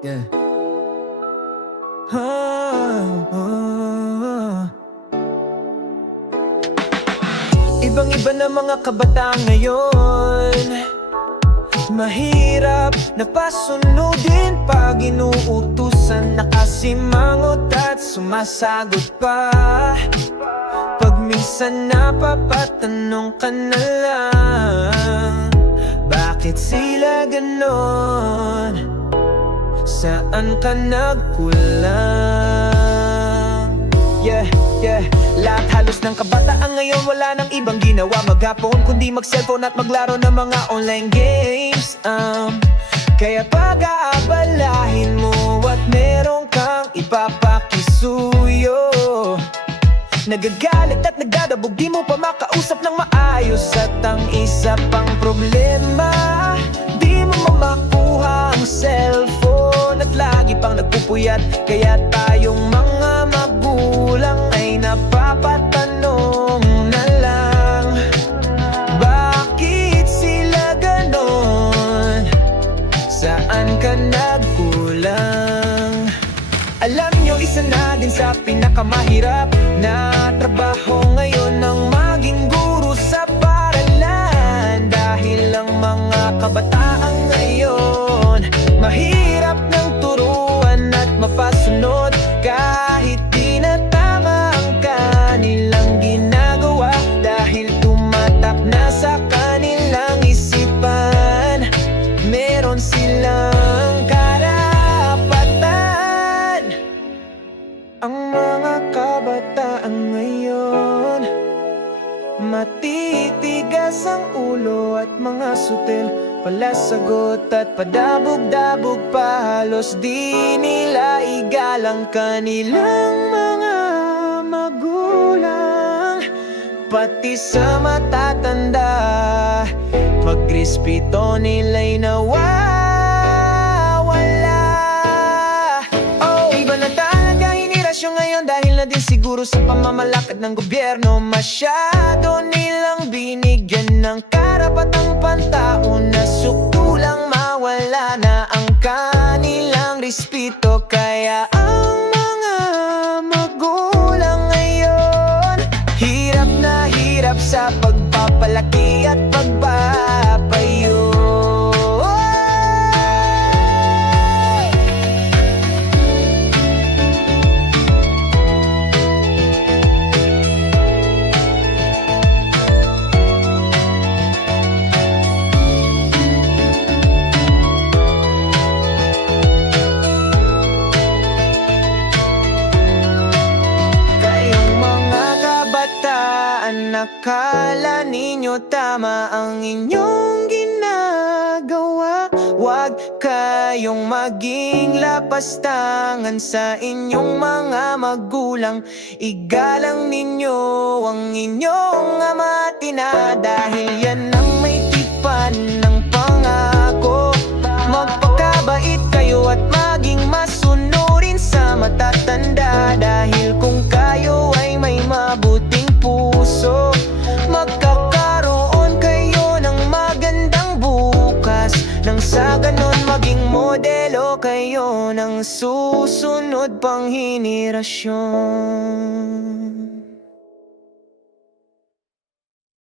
Yeah. Ah. Ibang-iba na mga kabataan ngayon. Mahirap na pasunodin pag inuutusan, nakasimangot at sumasagot pa. Pag minsan napapatanong ka na lang, bakit sila ganon? Saan ka nagkulang? Yeah. Lahat halos ng kabataan ngayon wala nang ibang ginawa maghapon kundi mag-cellphone at maglaro ng mga online games. Kaya pag-aabalahin mo at meron kang ipapakisuyo, nagagalit at nagdadabog, di mo pa makausap ng maayos. At ang isa pang problema, di mo makuha ang cellphone at lagi pang nagpupuyat. Kaya tayong mga magulang ay napapatanong na lang, bakit sila ganon? Saan ka nagkulang? Alam nyo, isa na din sa pinakamahirap na trabaho ngayon ang maging guro sa paaralan. Dahil ang mga kabataan ngayon mahirap ng turuan at mapasunod, kahit di na tama ang kanilang ginagawa. Dahil tumatak na sa kanilang isipan, meron silang karapatan. Ang mga kabataan ngayon matitigas ang ulo at mga sutil, palasagot at padabog-dabog pa. Halos di nila igalang kanilang mga magulang. Pati sa matatanda, pagrespeto nila'y nawawala. Oh, iba na talaga henerasyon ngayon dahil na din siguro sa pamamalakad ng gobyerno. Masyado nilang binigyan ng karapatang pantao na sukdulang mawala na ang kanilang respeto. Kaya ang mga magulang ngayon hirap na hirap sa pagpapalaki at pagpapayo. Nakala ninyo tama ang inyong ginagawa. Huwag kayong maging lapastangan sa inyong mga magulang. Igalang ninyo ang inyong ama at ina, dahil yan ang may tipan ng pangako. Magpakabait kayo at maging masunurin sa matatanda, dahil kung kayo ay may mabuting puso, magkakaroon kayo ng magandang bukas. Nang sa ganon maging modelo kayo ng susunod pang henerasyon.